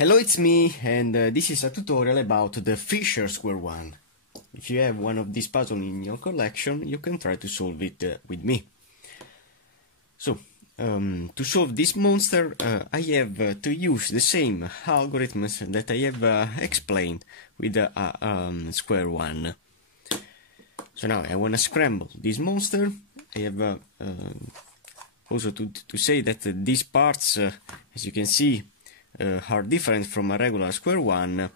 Hello, it's me, and this is a tutorial about the Fisher square one. If you have one of these puzzles in your collection, you can try to solve it with me. So, to solve this monster, I have to use the same algorithms that I have explained with the square one. So now I want to scramble this monster. I have also to say that these parts, as you can see, are different from a regular square one,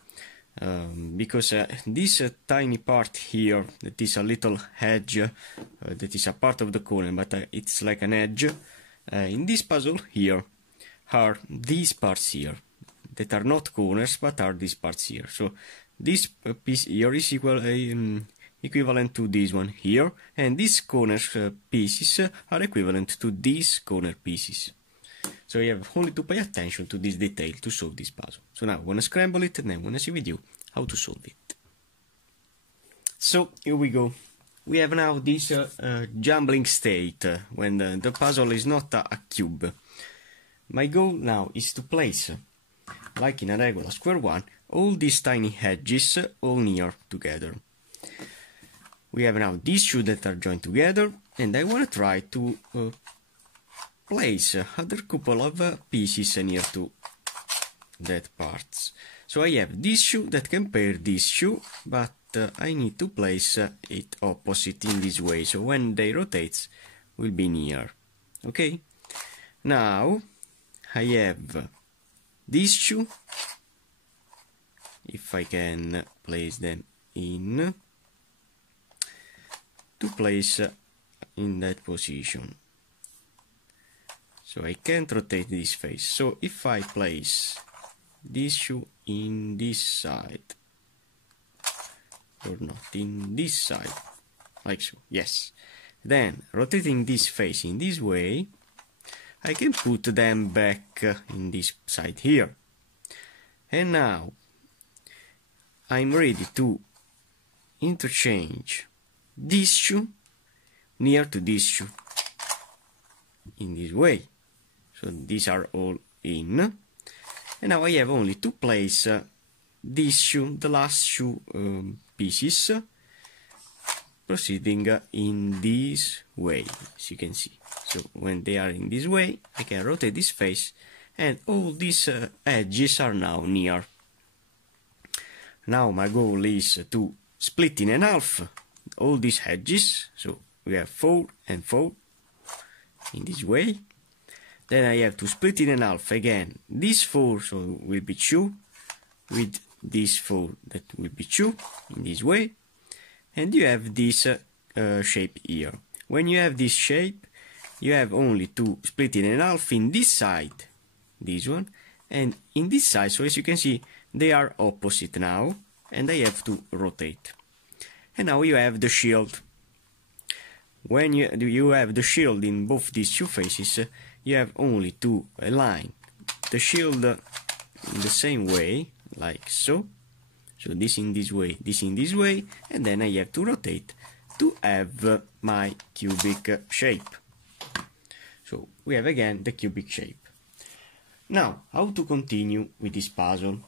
because this tiny part here, that is a little edge, that is a part of the corner, but it's like an edge, in this puzzle here are these parts here, that are not corners, but are these parts here. So this piece here is equivalent to this one here, and these corner pieces are equivalent to these corner pieces. So you have only to pay attention to this detail to solve this puzzle. So now I want to scramble it and I want to see with you how to solve it. So here we go. We have now this jumbling state when the puzzle is not a cube. My goal now is to place, like in a regular square one, all these tiny edges all near together. We have now these two that are joined together, and I want to try to place other couple of pieces near to that parts. So I have this shoe that can pair this shoe, but I need to place it opposite in this way, so when they rotate will be near. Okay? Now I have these two, if I can place them in, to place in that position. So I can't rotate this face. So if I place this shoe in this side, or not in this side, like so, yes. Then rotating this face in this way, I can put them back in this side here. And now I'm ready to interchange this shoe near to this shoe in this way. So these are all in, and now I have only to place this shoe, the last shoe pieces, proceeding in this way, as you can see. So when they are in this way, I can rotate this face, and all these edges are now near. Now my goal is to split in half all these edges, so we have 4 and 4 in this way. Then I have to split it in half again. This 4 so will be 2, with this 4 that will be 2 in this way. And you have this shape here. When you have this shape, you have only to split it in half in this side, this one, and in this side. So as you can see, they are opposite now, and I have to rotate. And now you have the shield. When you have the shield in both these two faces, you have only to align the shield in the same way, like so. So this in this way, this in this way, and then I have to rotate to have my cubic shape. So we have again the cubic shape. Now, how to continue with this puzzle?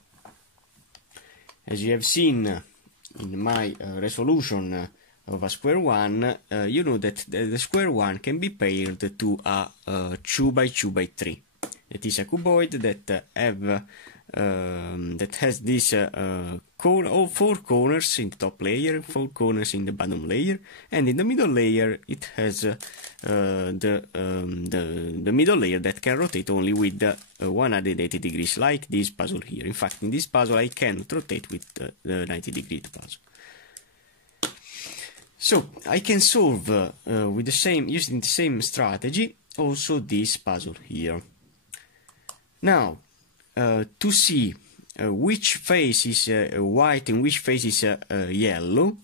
As you have seen in my resolution of a square one, you know that the square one can be paired to a 2 by 2 by 3. It is a cuboid that has this all 4 corners in the top layer, 4 corners in the bottom layer, and in the middle layer it has the middle layer that can rotate only with 180 degrees, like this puzzle here. In fact, in this puzzle I cannot rotate with the 90-degree puzzle. So I can solve with the same, using the same strategy, also this puzzle here. Now, to see which face is white and which face is yellow,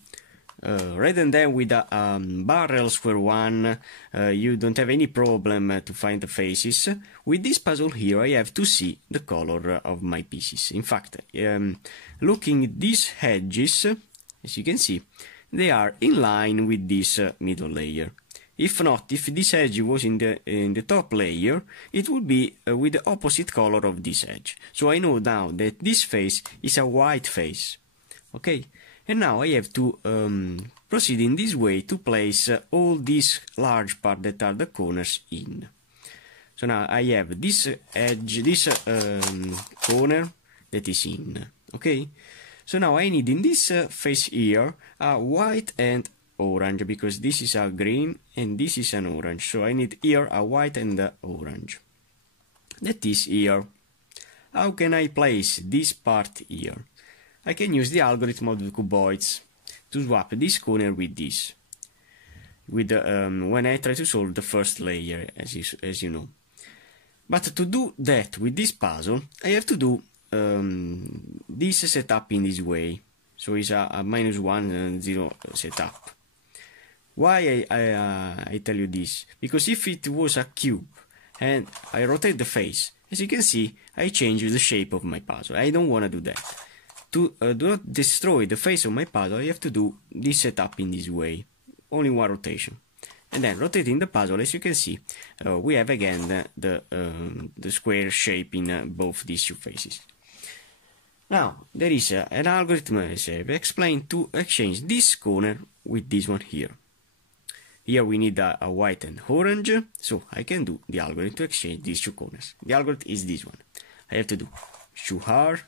rather than with a barrel square one, you don't have any problem to find the faces. With this puzzle here, I have to see the color of my pieces. In fact, looking at these edges, as you can see, they are in line with this middle layer. If not, if this edge was in the top layer, it would be with the opposite color of this edge. So I know now that this face is a white face. Okay, and now I have to proceed in this way to place all these large parts that are the corners in. So now I have this edge, this corner that is in. Okay, so now I need in this face here a white and orange, because this is a green and this is an orange. So I need here a white and a orange. That is here. How can I place this part here? I can use the algorithm of the cuboids to swap this corner with this. With when I try to solve the first layer, as you know. But to do that with this puzzle, I have to do this setup in this way. So it's a -1 0 setup. Why I tell you this? Because if it was a cube and I rotate the face, as you can see, I change the shape of my puzzle. I don't want to do that. To do not destroy the face of my puzzle, I have to do this setup in this way. Only one rotation. And then rotating the puzzle, as you can see, we have again the square shape in both these two faces. Now, there is an algorithm, as I've explained, to exchange this corner with this one here. Here we need a white and orange, so I can do the algorithm to exchange these two corners. The algorithm is this one. I have to do choose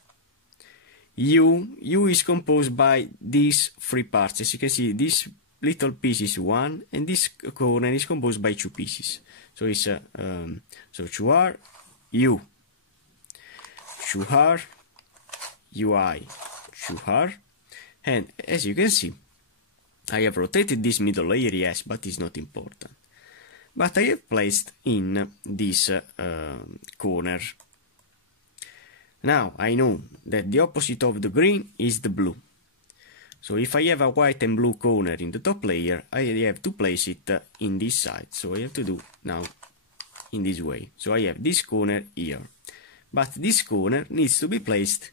U is composed by these three parts. As you can see, this little piece is one, and this corner is composed by two pieces. So it's so choose U, choose UI, choose, and as you can see, I have rotated this middle layer, yes, but it's not important. But I have placed in this corner. Now I know that the opposite of the green is the blue. So if I have a white and blue corner in the top layer, I have to place it in this side. So I have to do now in this way. So I have this corner here. But this corner needs to be placed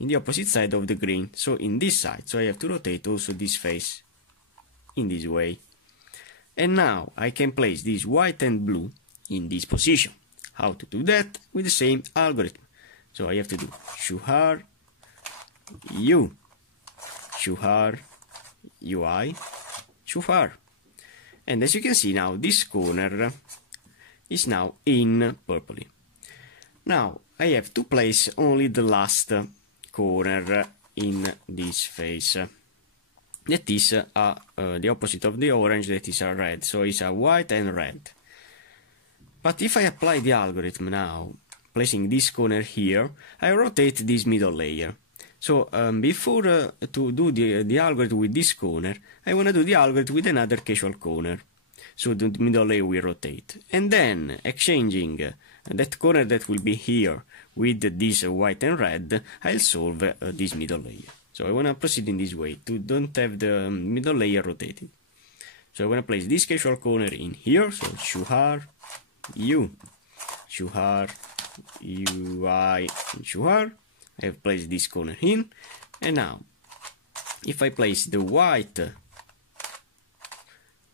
in the opposite side of the green, so in this side. So I have to rotate also this face in this way. And now I can place this white and blue in this position. How to do that? With the same algorithm. So I have to do choose U, choose UI, choose. And as you can see now, this corner is now in purple. Now I have to place only the last corner in this face. That is the opposite of the orange, that is a red, so it's a white and red. But if I apply the algorithm now, placing this corner here, I rotate this middle layer. So before to do the algorithm with this corner, I want to do the algorithm with another casual corner. So the middle layer will rotate. And then exchanging that corner that will be here with this white and red, I'll solve this middle layer. So I want to proceed in this way to don't have the middle layer rotating. So I want to place this casual corner in here. So choose U, choose UI, and choose. I have placed this corner in, and now if I place the white,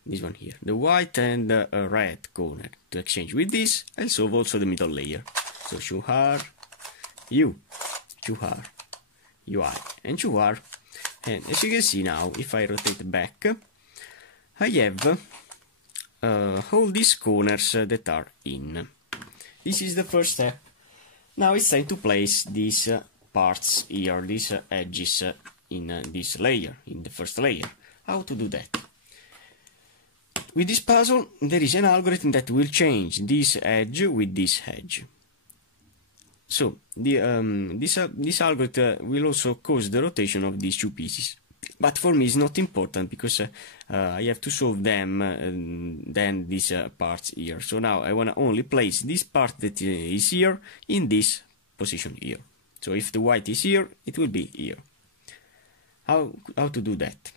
this one here, the white and red corner to exchange with this, I'll solve also the middle layer. So choose U, choose UI, and choose. And as you can see now, if I rotate back, I have all these corners that are in. This is the first step. Now it's time to place these parts here, these edges in this layer, in the first layer. How to do that? With this puzzle, there is an algorithm that will change this edge with this edge. So this algorithm will also cause the rotation of these two pieces. But for me it's not important, because I have to solve them then these parts here. So now I want to only place this part that is here in this position here. So if the white is here, it will be here. How to do that?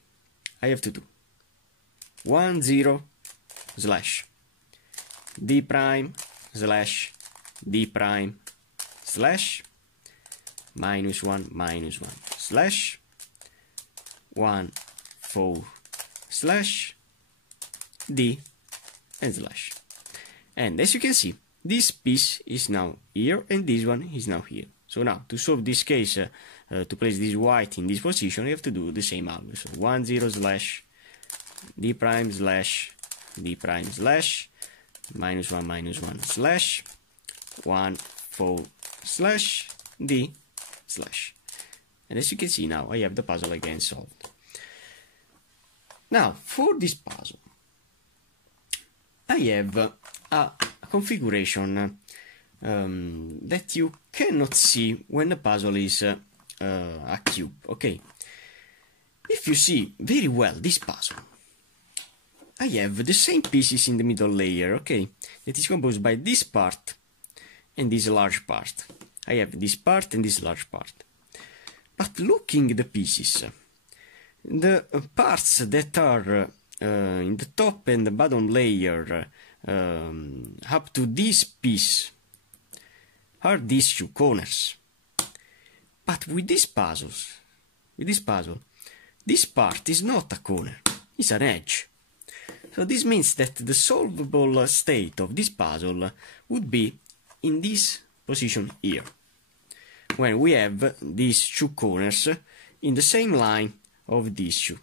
I have to do 1 0 slash d prime slash d prime slash -1 slash 1 4 slash d and slash. And as you can see, this piece is now here and this one is now here. So now to solve this case, to place this white in this position, you have to do the same algorithm. So 1 0 slash d prime slash d prime slash -1 slash 1 4 slash d slash. And as you can see now, I have the puzzle again solved. Now for this puzzle, I have a configuration that you cannot see when the puzzle is a cube. Okay, if you see very well this puzzle, I have the same pieces in the middle layer, okay, that is composed by this part and this large part. I have this part and this large part. But looking at the pieces, the parts that are in the top and the bottom layer up to this piece are these two corners. But with this puzzle, this part is not a corner, it's an edge. So this means that the solvable state of this puzzle would be in this position here, when we have these two corners in the same line of these two.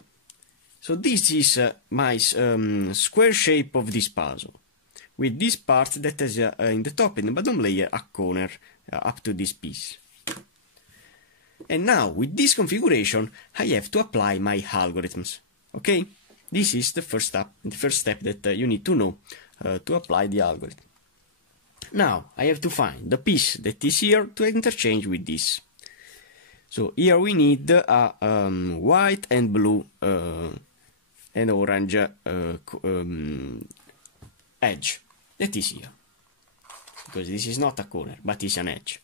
So this is my square shape of this puzzle, with this part that has in the top and the bottom layer a corner up to this piece. And now with this configuration I have to apply my algorithms. Okay, this is the first step that you need to know to apply the algorithm. Now I have to find the piece that is here to interchange with this. So here we need a white and blue and orange edge that is here, because this is not a corner but it's an edge.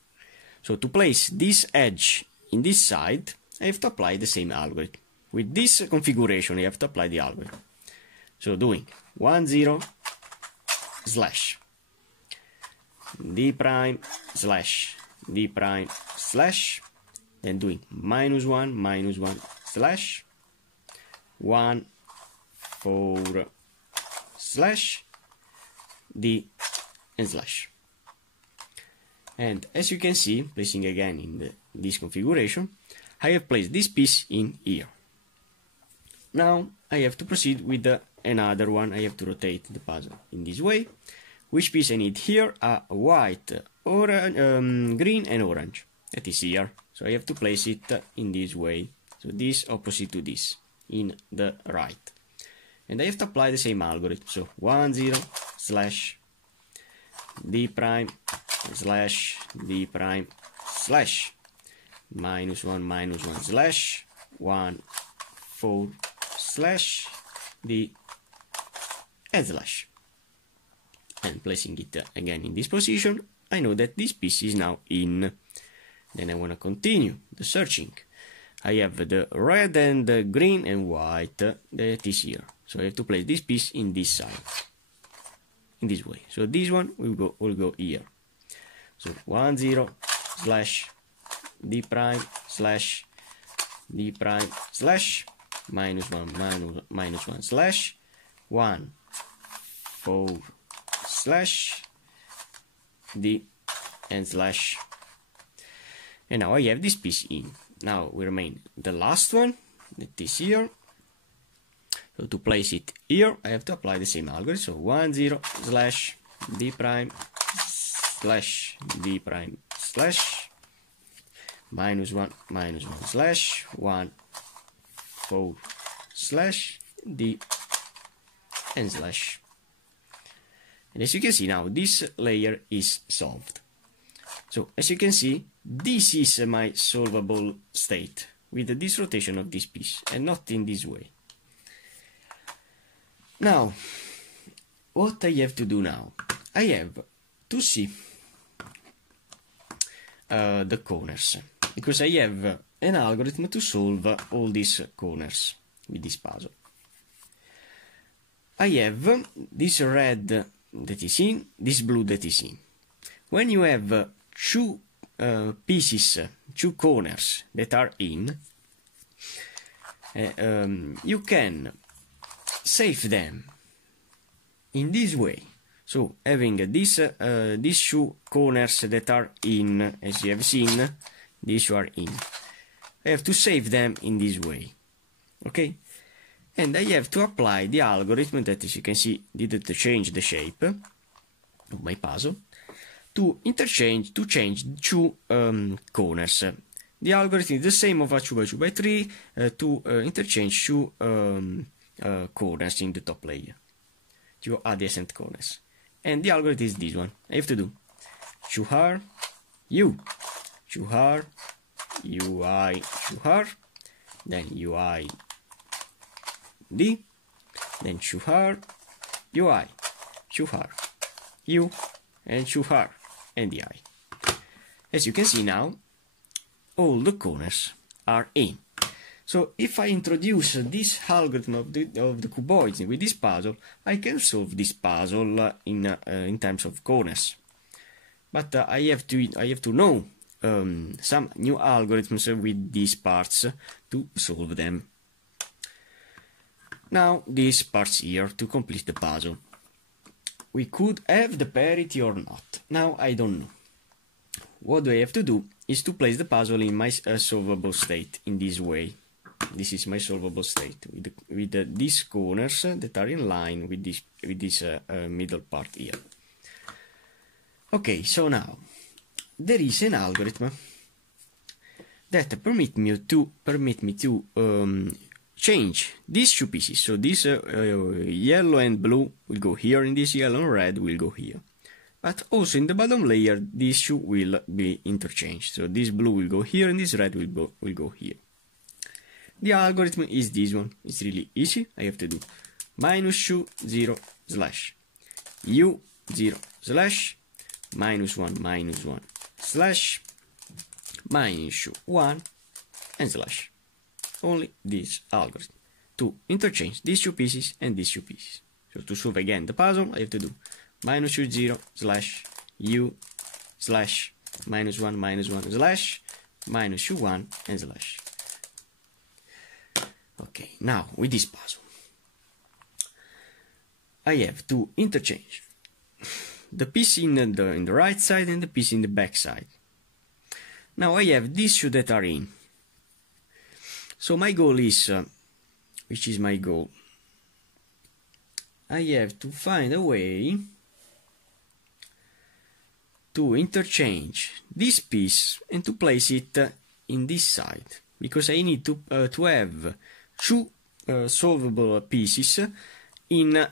So to place this edge in this side, I have to apply the same algorithm. With this configuration I have to apply the algorithm. So doing 1 0 slash d prime slash d prime slash, then doing -1 slash 1 4 slash d and slash. And as you can see, placing again in this configuration, I have placed this piece in here. Now I have to proceed with another one. I have to rotate the puzzle in this way. Which piece I need here? A white, green and orange. That is here. So I have to place it in this way. So this opposite to this, in the right. And I have to apply the same algorithm. So 1 0 slash d prime slash d prime slash -1 slash 1 4 slash d and slash. And placing it again in this position, I know that this piece is now in. Then I want to continue the searching. I have the red and the green and white that is here. So I have to place this piece in this side, in this way. So this one will go here. So 1 0 slash d prime slash d prime slash -1 slash 1 4 slash d and slash. And now I have this piece in. Now we remain the last one that is here. So to place it here, I have to apply the same algorithm. So 1 0 slash d prime slash d prime slash -1 slash 1 4 slash d and slash. And as you can see now, this layer is solved. So as you can see, this is my solvable state with this rotation of this piece and not in this way. Now, what I have to do now? I have to see the corners, because I have an algorithm to solve all these corners with this puzzle. I have this red that is in, this blue that is in. When you have two pieces, two corners that are in, you can save them in this way. So having these two corners that are in, as you have seen, these two are in. I have to save them in this way, okay? And I have to apply the algorithm that, as you can see, didn't change the shape of my puzzle, to change two corners. The algorithm is the same of a 2x2x3 to interchange two corners in the top layer, two adjacent corners. And the algorithm is this one. I have to do char u, char ui, char, then ui d, then char ui, char u, and char and the I. As you can see now, all the corners are in. So if I introduce this algorithm of the cuboids with this puzzle, I can solve this puzzle in terms of corners. But I have to know some new algorithms with these parts to solve them. Now these parts here to complete the puzzle. We could have the parity or not. Now I don't know. What I have to do is to place the puzzle in my solvable state in this way. This is my solvable state with these corners that are in line with this middle part here. Okay, so now there is an algorithm that permit me to change these two pieces. So this yellow and blue will go here, and this yellow and red will go here. But also in the bottom layer, these two will be interchanged. So this blue will go here, and this red will go here. The algorithm is this one. It's really easy. I have to do -2 0 slash u 0 slash -1 slash -1 and slash. Only this algorithm to interchange these two pieces and these two pieces. So to solve again the puzzle, I have to do -2 0 slash u slash -1 slash -1 and slash. Okay, now with this puzzle, I have to interchange the piece in the right side and the piece in the back side. Now I have these two that are in. So my goal is, which is my goal? I have to find a way to interchange this piece and to place it in this side, because I need to have two solvable pieces in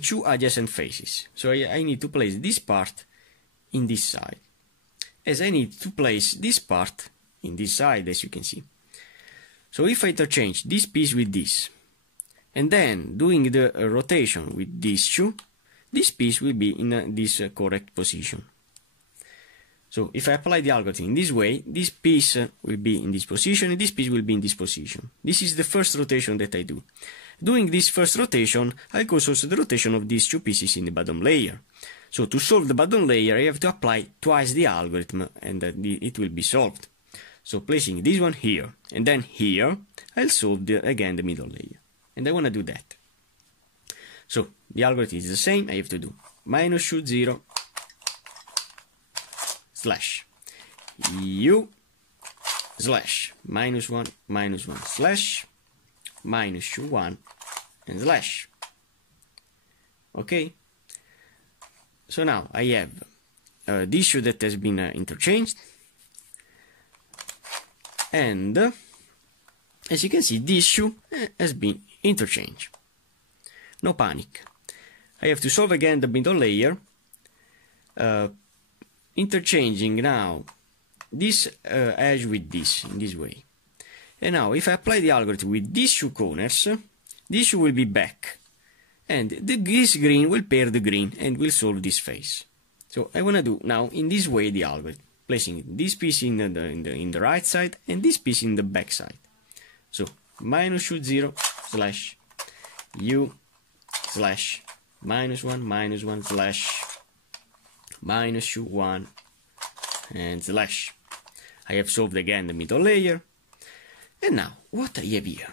two adjacent faces. So I need to place this part in this side, as I need to place this part in this side, as you can see. So if I interchange this piece with this, and then doing the rotation with these two, this piece will be in this correct position. So if I apply the algorithm in this way, this piece will be in this position and this piece will be in this position. This is the first rotation that I do. Doing this first rotation, I cause also the rotation of these two pieces in the bottom layer. So to solve the bottom layer, I have to apply twice the algorithm and it will be solved. So placing this one here and then here, I'll solve again the middle layer. And I want to do that. So the algorithm is the same. I have to do -2 0 slash u slash -1 slash -1 and slash. Okay, so now I have the issue that has been interchanged, and as you can see, this issue has been interchanged. No panic. I have to solve again the middle layer, interchanging now this edge with this in this way. And now if I apply the algorithm with these two corners, this will be back, and this green will pair the green and will solve this face. So I want to do now in this way the algorithm, placing this piece in the right side and this piece in the back side. So -2 0 slash u slash -1 slash -1 and slash. I have solved again the middle layer, and now what I have here?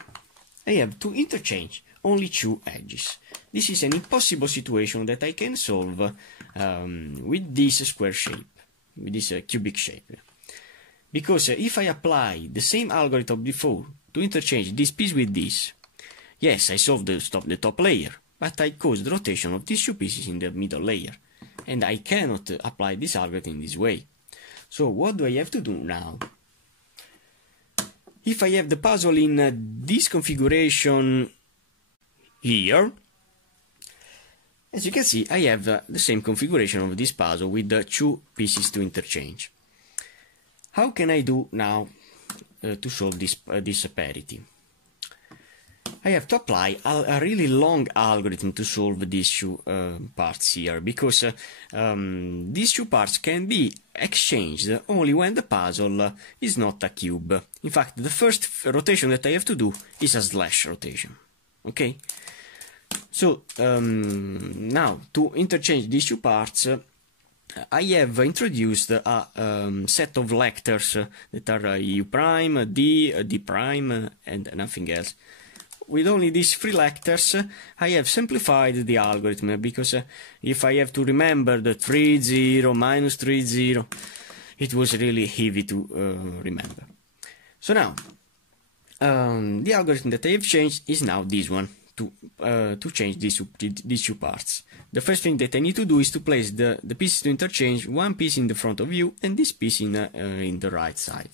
I have to interchange only two edges. this is an impossible situation that I can solve with this square shape, with this cubic shape. Because if I apply the same algorithm before to interchange this piece with this, yes, I solved the top layer, but I caused the rotation of these two pieces in the middle layer, and I cannot apply this algorithm in this way. So what do I have to do now? If I have the puzzle in this configuration here, as you can see, I have the same configuration of this puzzle with the two pieces to interchange. How can I do now to solve this parity? I have to apply a really long algorithm to solve these two parts here, because these two parts can be exchanged only when the puzzle is not a cube. In fact, the first rotation that I have to do is a slash rotation. Okay? So, now, to interchange these two parts, I have introduced a set of lectors that are U prime, D prime, and nothing else. With only these three lectors, I have simplified the algorithm, because if I have to remember the 3, 0, minus 3, 0, it was really heavy to remember. So now, the algorithm that I have changed is now this one, to change these two parts. The first thing that I need to do is to place the pieces to interchange, one piece in the front of you and this piece in the right side.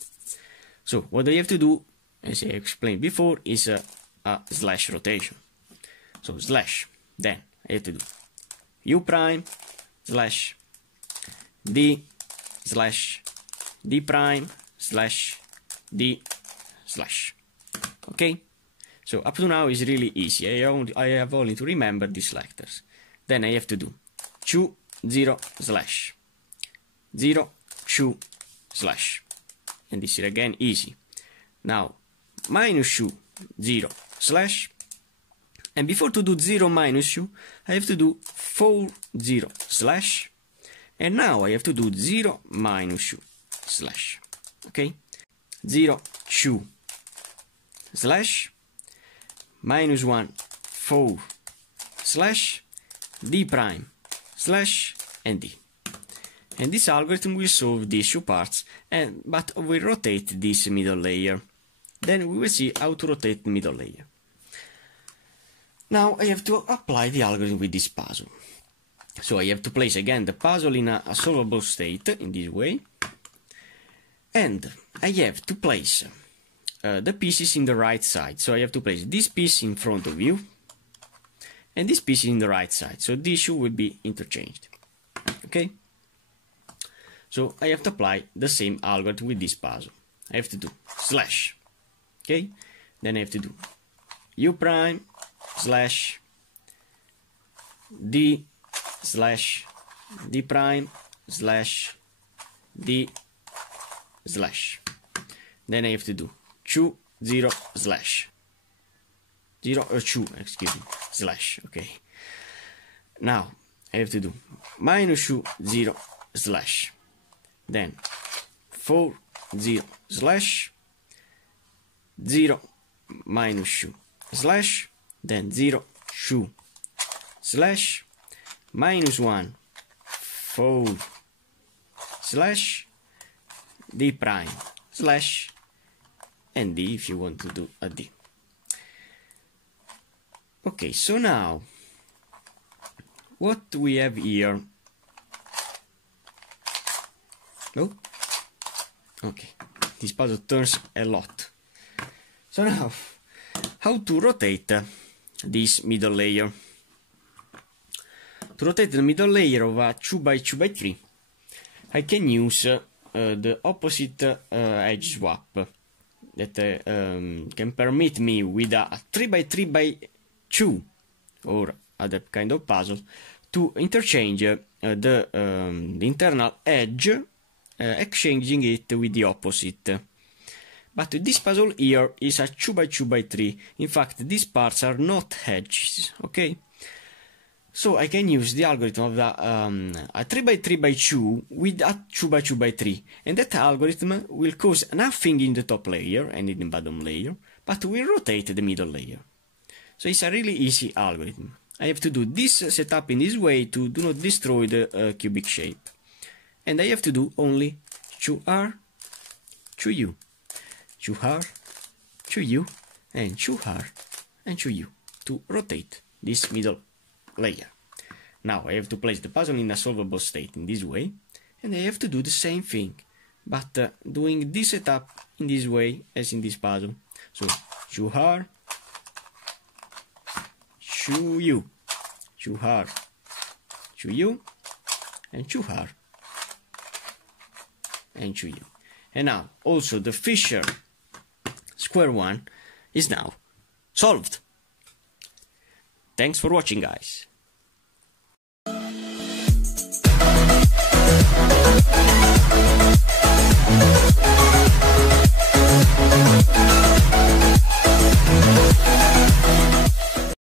So what I have to do, as I explained before, is a slash rotation. So slash, then I have to do U prime slash D slash D prime slash D slash. Okay? So up to now is really easy. I have only to remember these lectors. Then I have to do 2, 0, slash 0, 2, slash. And this is again easy. Now minus 2, 0, slash. And before to do 0 minus 2, I have to do 4, 0, slash. And now I have to do 0 minus 2, slash. Okay? 0, 2, slash. Minus 1, 4, slash, D prime, slash, and D. And this algorithm will solve these two parts, but will rotate this middle layer. Then we will see how to rotate the middle layer. Now I have to apply the algorithm with this puzzle. So I have to place again the puzzle in a solvable state, in this way. And I have to place the pieces in the right side. So I have to place this piece in front of you and this piece in the right side. So these two will be interchanged. Okay? So I have to apply the same algorithm with this puzzle. I have to do slash. Okay? Then I have to do U prime slash D slash D prime slash D slash. Then I have to do 2, 0, slash 0 or 2, excuse me, slash. Okay. Now I have to do minus 2, 0, slash. Then 4, 0, slash 0 minus 2, slash. Then 0, 2, slash minus 1, 4, slash D prime, slash, and D if you want to do a D. Okay, so now what we have here? Oh, okay, this puzzle turns a lot. So now, how to rotate this middle layer? To rotate the middle layer of a 2x2x3, I can use the opposite edge swap that can permit me with a 3x3x2 or other kind of puzzle to interchange the internal edge, exchanging it with the opposite. But this puzzle here is a 2x2x3. In fact, these parts are not edges, okay? So I can use the algorithm of a 3x3x2 with a 2x2x3, and that algorithm will cause nothing in the top layer and in the bottom layer, but will rotate the middle layer. So it's a really easy algorithm. I have to do this setup in this way to do not destroy the cubic shape. And I have to do only 2R, 2U, 2R, 2U, and 2R, and 2U to rotate this middle layer. Now I have to place the puzzle in a solvable state in this way, and I have to do the same thing, but doing this setup in this way as in this puzzle. So 2R, 2U, 2R, 2U, and 2R, and 2U. And now also the Fisher square one is now solved. Thanks for watching, guys.